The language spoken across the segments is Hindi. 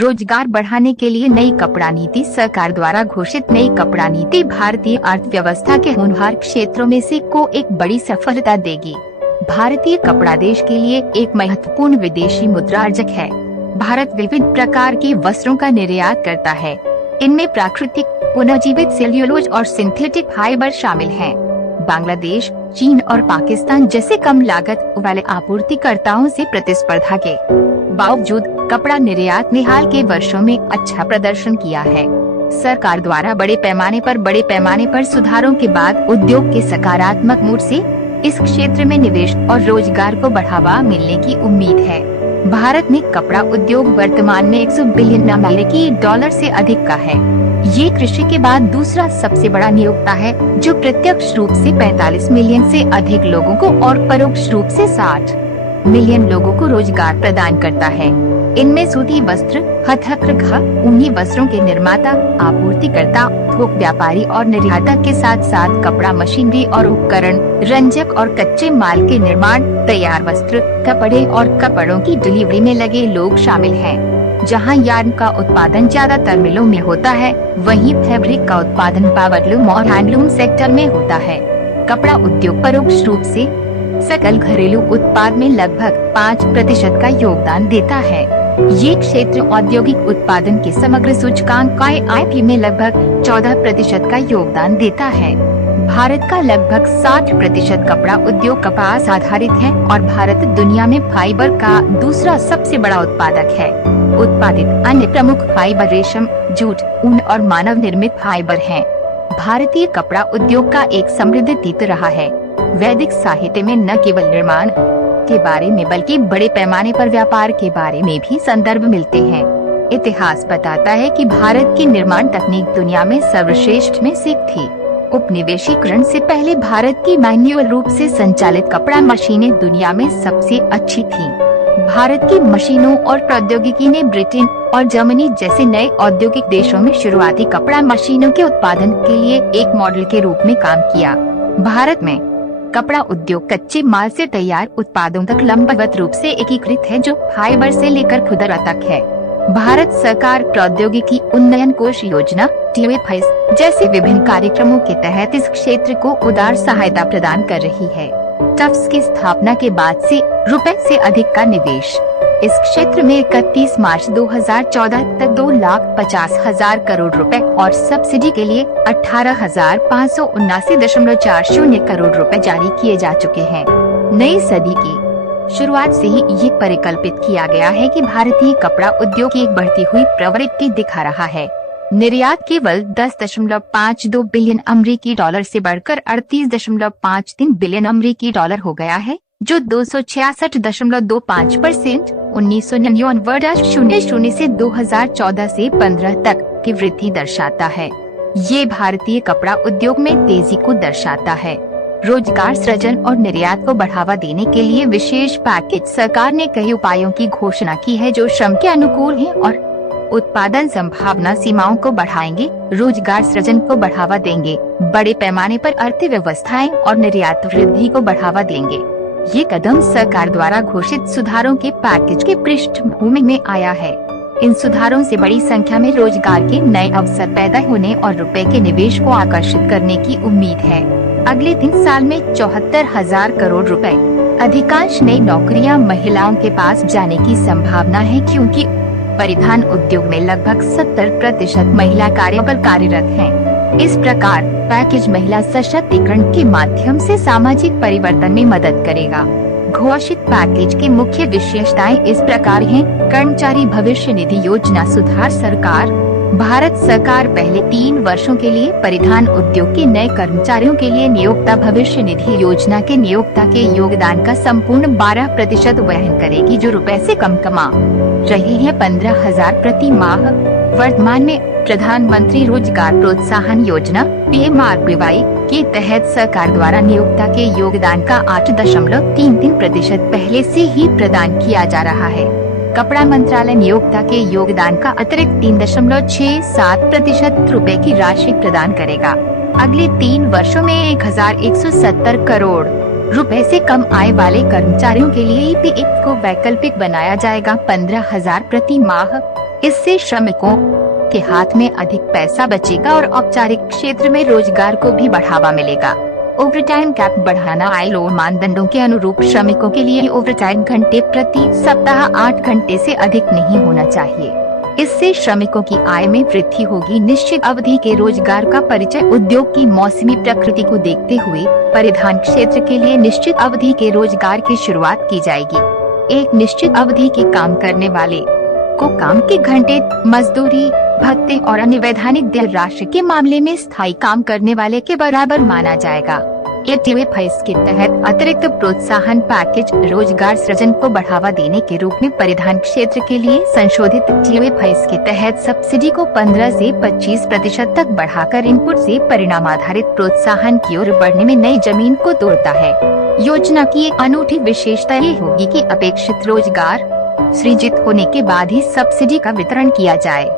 रोजगार बढ़ाने के लिए नई कपड़ा नीति। सरकार द्वारा घोषित नई कपड़ा नीति भारतीय अर्थव्यवस्था के होनहार क्षेत्रों में से को एक बड़ी सफलता देगी। भारतीय कपड़ा देश के लिए एक महत्वपूर्ण विदेशी मुद्रार्जक है। भारत विविध प्रकार के वस्त्रों का निर्यात करता है। इनमें प्राकृतिक, पुनर्जीवित सेल्यूलोज और सिंथेटिक फाइबर शामिल हैं। बांग्लादेश, चीन और पाकिस्तान जैसे कम लागत वाले आपूर्तिकर्ताओं से प्रतिस्पर्धा के बावजूद कपड़ा निर्यात ने हाल के वर्षों में अच्छा प्रदर्शन किया है। सरकार द्वारा बड़े पैमाने पर सुधारों के बाद उद्योग के सकारात्मक मूड से इस क्षेत्र में निवेश और रोजगार को बढ़ावा मिलने की उम्मीद है। भारत में कपड़ा उद्योग वर्तमान में 100 बिलियन अमेरिकी डॉलर से अधिक का है। ये कृषि के बाद दूसरा सबसे बड़ा नियोक्ता है, जो प्रत्यक्ष रूप से 45 मिलियन से अधिक लोगों को और परोक्ष रूप से 60 मिलियन लोगों को रोजगार प्रदान करता है। इनमें सूती वस्त्र, हथकरघा, ऊनी वस्त्रों के निर्माता, आपूर्तिकर्ता, थोक व्यापारी और निर्यातक के साथ साथ कपड़ा मशीनरी और उपकरण, रंजक और कच्चे माल के निर्माण, तैयार वस्त्र, कपड़े और कपड़ों की डिलीवरी में लगे लोग शामिल हैं। जहां यार्न का उत्पादन ज्यादातर मिलों में होता है, वहीं फैब्रिक का उत्पादन पावरलूम और हैंडलूम सेक्टर में होता है। कपड़ा उद्योग परोक्ष रूप से सकल घरेलू उत्पाद में लगभग 5% का योगदान देता है। ये क्षेत्र औद्योगिक उत्पादन के समग्र सूचकांक (IIP) में लगभग 14% का योगदान देता है। भारत का लगभग 60% कपड़ा उद्योग कपास आधारित है और भारत दुनिया में फाइबर का दूसरा सबसे बड़ा उत्पादक है। उत्पादित अन्य प्रमुख फाइबर रेशम, जूट, ऊन और मानव निर्मित फाइबर हैं। भारतीय कपड़ा उद्योग का एक समृद्ध इतिहास रहा है। वैदिक साहित्य में न केवल निर्माण के बारे में बल्कि बड़े पैमाने पर व्यापार के बारे में भी संदर्भ मिलते हैं। इतिहास बताता है कि भारत की निर्माण तकनीक दुनिया में सर्वश्रेष्ठ में से थी। उपनिवेशीकरण से पहले भारत की मैन्युअल रूप से संचालित कपड़ा मशीनें दुनिया में सबसे अच्छी थीं। भारत की मशीनों और प्रौद्योगिकी ने ब्रिटेन और जर्मनी जैसे नए औद्योगिक देशों में शुरुआती कपड़ा मशीनों के उत्पादन के लिए एक मॉडल के रूप में काम किया। भारत में कपड़ा उद्योग कच्चे माल से तैयार उत्पादों तक लंबवत रूप से एकीकृत है, जो फाइबर से लेकर खुदरा तक है। भारत सरकार प्रौद्योगिकी उन्नयन कोष योजना (TFIs) जैसे विभिन्न कार्यक्रमों के तहत इस क्षेत्र को उदार सहायता प्रदान कर रही है। टफ्स की स्थापना के बाद से रुपए से अधिक का निवेश। इस क्षेत्र में 31 मार्च 2014 तक 2,50,000 करोड़ रुपए और सब्सिडी के लिए 18,579.40 करोड़ रुपए जारी किए जा चुके हैं। नई सदी की शुरुआत से ही ये परिकल्पित किया गया है कि भारतीय कपड़ा उद्योग की एक बढ़ती हुई प्रवृत्ति दिखा रहा है। निर्यात केवल 10.52 बिलियन अमेरिकी डॉलर से बढ़कर 38.53 बिलियन अमेरिकी डॉलर हो गया है, जो 266.25% 1999 से 2014 से 15 तक की वृद्धि दर्शाता है। ये भारतीय कपड़ा उद्योग में तेजी को दर्शाता है। रोजगार सृजन और निर्यात को बढ़ावा देने के लिए विशेष पैकेज। सरकार ने कई उपायों की घोषणा की है जो श्रम के अनुकूल हैं और उत्पादन संभावना सीमाओं को बढ़ाएंगे, रोजगार सृजन को बढ़ावा देंगे, बड़े पैमाने पर अर्थव्यवस्थाएं और निर्यात वृद्धि को बढ़ावा देंगे। ये कदम सरकार द्वारा घोषित सुधारों के पैकेज के पृष्ठभूमि में आया है। इन सुधारों से बड़ी संख्या में रोजगार के नए अवसर पैदा होने और रुपए के निवेश को आकर्षित करने की उम्मीद है। अगले 3 साल में 74,000 करोड़ रुपए। अधिकांश नई नौकरियां महिलाओं के पास जाने की संभावना है, क्योंकि परिधान उद्योग में लगभग 70% महिला कार्यबल कार्यरत हैं। इस प्रकार पैकेज महिला सशक्तिकरण के माध्यम से सामाजिक परिवर्तन में मदद करेगा। घोषित पैकेज की मुख्य विशेषताएं इस प्रकार हैं। कर्मचारी भविष्य निधि योजना सुधार। सरकार भारत सरकार पहले 3 वर्षों के लिए परिधान उद्योग के नए कर्मचारियों के लिए नियोक्ता भविष्य निधि योजना के नियोक्ता के योगदान का संपूर्ण 12% वहन करेगी, जो रुपए से कम कमा रहे हैं 15,000 प्रति माह। वर्तमान में प्रधानमंत्री रोजगार प्रोत्साहन योजना (PMRPY) के तहत सरकार द्वारा नियोक्ता के योगदान का 8.33% पहले से ही प्रदान किया जा रहा है। कपड़ा मंत्रालय नियोक्ता के योगदान का अतिरिक्त 3.67% रुपए की राशि प्रदान करेगा। अगले 3 वर्षों में 1,170 करोड़ रुपए से कम आय वाले कर्मचारियों के लिए EPF को वैकल्पिक बनाया जाएगा 15,000 प्रति माह। इससे श्रमिकों के हाथ में अधिक पैसा बचेगा और औपचारिक क्षेत्र में रोजगार को भी बढ़ावा मिलेगा। ओवरटाइम कैप बढ़ाना आईएलओ मानदंडों के अनुरूप श्रमिकों के लिए ओवरटाइम घंटे प्रति सप्ताह 8 घंटे से अधिक नहीं होना चाहिए। इससे श्रमिकों की आय में वृद्धि होगी। निश्चित अवधि के रोजगार का परिचय उद्योग की मौसमी प्रकृति को देखते हुए परिधान क्षेत्र के लिए निश्चित अवधि के रोजगार की शुरुआत की जाएगी। एक निश्चित अवधि के काम करने वाले को काम के घंटे, मजदूरी, भत्ते और अन्य वैधानिक देय राशि के मामले में स्थायी काम करने वाले के बराबर माना जाएगा। टीएफएस के तहत अतिरिक्त प्रोत्साहन पैकेज रोजगार सृजन को बढ़ावा देने के रूप में परिधान क्षेत्र के लिए संशोधित टीएफएस के तहत सब्सिडी को 15 से 25% तक बढ़ाकर इनपुट से परिणाम आधारित प्रोत्साहन की ओर बढ़ने में नई जमीन को तोड़ता है। योजना की एक अनूठी विशेषता ये होगी कि अपेक्षित रोजगार सृजित होने के बाद ही सब्सिडी का वितरण किया जाए।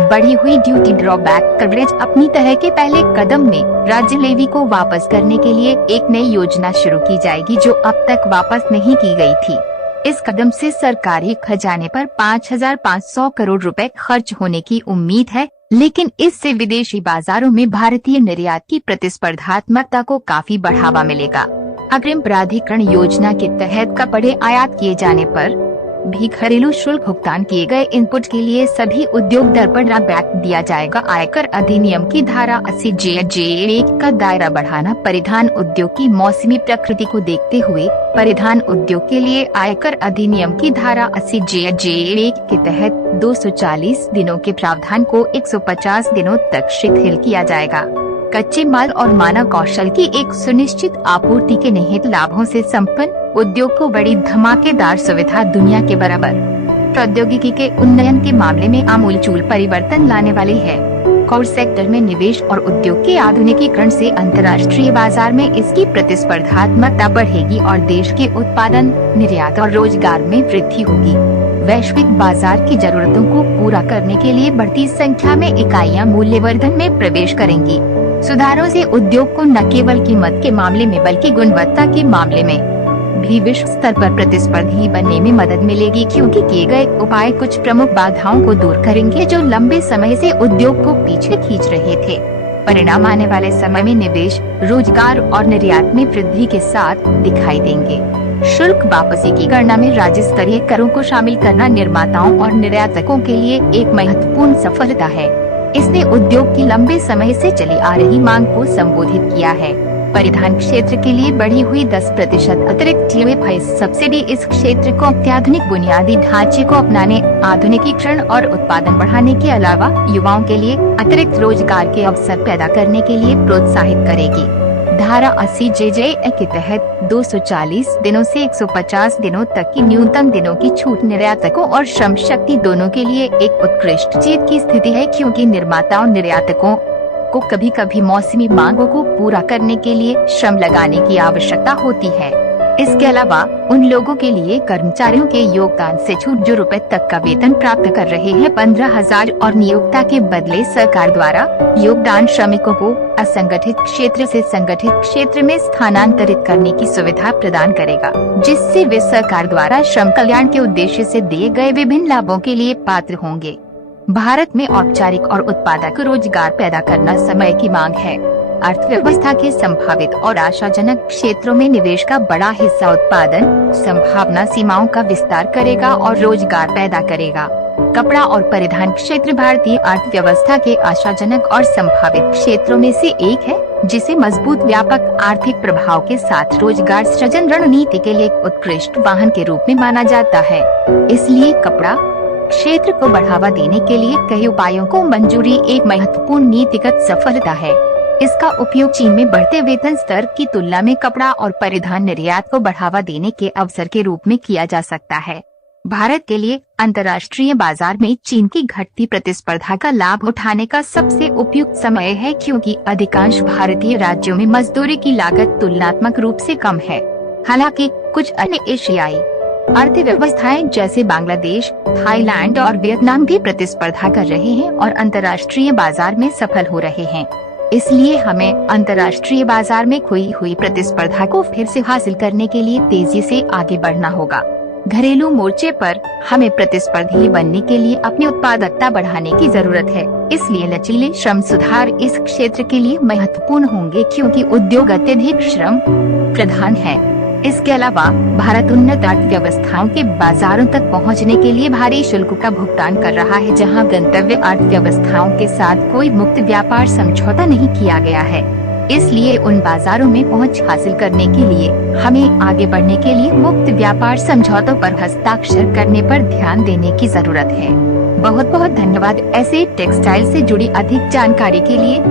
बढ़ी हुई ड्यूटी ड्रॉबैक कवरेज अपनी तरह के पहले कदम में राज्य लेवी को वापस करने के लिए एक नई योजना शुरू की जाएगी जो अब तक वापस नहीं की गई थी। इस कदम से सरकारी खजाने पर 5,500 करोड़ रुपए खर्च होने की उम्मीद है, लेकिन इससे विदेशी बाजारों में भारतीय निर्यात की प्रतिस्पर्धात्मकता को काफी बढ़ावा मिलेगा। अग्रिम प्राधिकरण योजना के तहत कपड़े आयात किए जाने पर भी घरेलू शुल्क भुगतान किए गए इनपुट के लिए सभी उद्योग दर पर बैक दिया जाएगा। आयकर अधिनियम की धारा 80J1 का दायरा बढ़ाना परिधान उद्योग की मौसमी प्रकृति को देखते हुए परिधान उद्योग के लिए आयकर अधिनियम की धारा 80J1 के तहत 240 दिनों के प्रावधान को 150 दिनों तक शिथिल किया जाएगा। कच्चे माल और मानव कौशल की एक सुनिश्चित आपूर्ति के निहित लाभों से संपन्न उद्योग को बड़ी धमाकेदार सुविधा दुनिया के बराबर प्रौद्योगिकी के उन्नयन के मामले में आमूलचूल परिवर्तन लाने वाली है। कोर सेक्टर में निवेश और उद्योग के आधुनिकीकरण से अंतर्राष्ट्रीय बाजार में इसकी प्रतिस्पर्धात्मकता बढ़ेगी और देश के उत्पादन, निर्यात और रोजगार में वृद्धि होगी। वैश्विक बाजार की जरूरतों को पूरा करने के लिए बढ़ती संख्या में इकाइयां मूल्यवर्धन में प्रवेश करेंगी। सुधारों से उद्योग को न केवल कीमत के मामले में बल्कि गुणवत्ता के मामले में भी विश्व स्तर पर प्रतिस्पर्धी बनने में मदद मिलेगी, क्योंकि किए गए उपाय कुछ प्रमुख बाधाओं को दूर करेंगे जो लंबे समय से उद्योग को पीछे खींच रहे थे। परिणाम आने वाले समय में निवेश, रोजगार और निर्यात में वृद्धि के साथ दिखाई देंगे। शुल्क वापसी की गणना में राज्य स्तरीय करों को शामिल करना निर्माताओं और निर्यातकों के लिए एक महत्वपूर्ण सफलता है। इसने उद्योग की लंबे समय से चली आ रही मांग को संबोधित किया है। परिधान क्षेत्र के लिए बढ़ी हुई 10% अतिरिक्त टीएफएस सब्सिडी इस क्षेत्र को अत्याधुनिक बुनियादी ढांचे को अपनाने, आधुनिकीकरण और उत्पादन बढ़ाने के अलावा युवाओं के लिए अतिरिक्त रोजगार के अवसर पैदा करने के लिए प्रोत्साहित करेगी। धारा 80J के तहत 240 दिनों से 150 दिनों तक की न्यूनतम दिनों की छूट निर्यातकों और श्रम शक्ति दोनों के लिए एक उत्कृष्ट जीत की स्थिति है, क्योंकि निर्माताओं निर्यातकों को कभी कभी मौसमी मांगों को पूरा करने के लिए श्रम लगाने की आवश्यकता होती है। इसके अलावा उन लोगों के लिए कर्मचारियों के योगदान से छूट जो रुपए तक का वेतन प्राप्त कर रहे हैं 15,000 और नियोक्ता के बदले सरकार द्वारा योगदान श्रमिकों को असंगठित क्षेत्र से संगठित क्षेत्र में स्थानांतरित करने की सुविधा प्रदान करेगा, जिससे वे सरकार द्वारा श्रम कल्याण के उद्देश्य से दिए गए विभिन्न लाभों के लिए पात्र होंगे। भारत में औपचारिक और उत्पादक रोजगार पैदा करना समय की मांग है। अर्थव्यवस्था के संभावित और आशाजनक क्षेत्रों में निवेश का बड़ा हिस्सा उत्पादन संभावना सीमाओं का विस्तार करेगा और रोजगार पैदा करेगा। कपड़ा और परिधान क्षेत्र भारतीय अर्थव्यवस्था के आशाजनक और संभावित क्षेत्रों में से एक है, जिसे मजबूत व्यापक आर्थिक प्रभाव के साथ रोजगार सृजन रणनीति के लिए एक उत्कृष्ट वाहन के रूप में माना जाता है। इसलिए कपड़ा क्षेत्र को बढ़ावा देने के लिए कई उपायों को मंजूरी एक महत्वपूर्ण नीतिगत सफलता है। इसका उपयोग चीन में बढ़ते वेतन स्तर की तुलना में कपड़ा और परिधान निर्यात को बढ़ावा देने के अवसर के रूप में किया जा सकता है। भारत के लिए अंतर्राष्ट्रीय बाजार में चीन की घटती प्रतिस्पर्धा का लाभ उठाने का सबसे उपयुक्त समय है, क्योंकि अधिकांश भारतीय राज्यों में मजदूरी की लागत तुलनात्मक रूप से कम है। हालांकि कुछ अन्य एशियाई अर्थव्यवस्थाएं जैसे बांग्लादेश, थाईलैंड और वियतनाम भी प्रतिस्पर्धा कर रहे हैं और अंतर्राष्ट्रीय बाजार में सफल हो रहे हैं। इसलिए हमें अंतर्राष्ट्रीय बाजार में खोई हुई प्रतिस्पर्धा को फिर से हासिल करने के लिए तेजी से आगे बढ़ना होगा। घरेलू मोर्चे पर हमें प्रतिस्पर्धी बनने के लिए अपनी उत्पादकता बढ़ाने की जरूरत है। इसलिए लचीले श्रम सुधार इस क्षेत्र के लिए महत्वपूर्ण होंगे, क्योंकि उद्योग अत्यधिक श्रम प्रधान है। इसके अलावा भारत उन्नत अर्थव्यवस्थाओं के बाजारों तक पहुंचने के लिए भारी शुल्क का भुगतान कर रहा है, जहां गंतव्य अर्थव्यवस्थाओं के साथ कोई मुक्त व्यापार समझौता नहीं किया गया है। इसलिए उन बाजारों में पहुंच हासिल करने के लिए हमें आगे बढ़ने के लिए मुक्त व्यापार समझौतों पर हस्ताक्षर करने पर ध्यान देने की जरूरत है। बहुत बहुत धन्यवाद। ऐसे टेक्सटाइल से जुड़ी अधिक जानकारी के लिए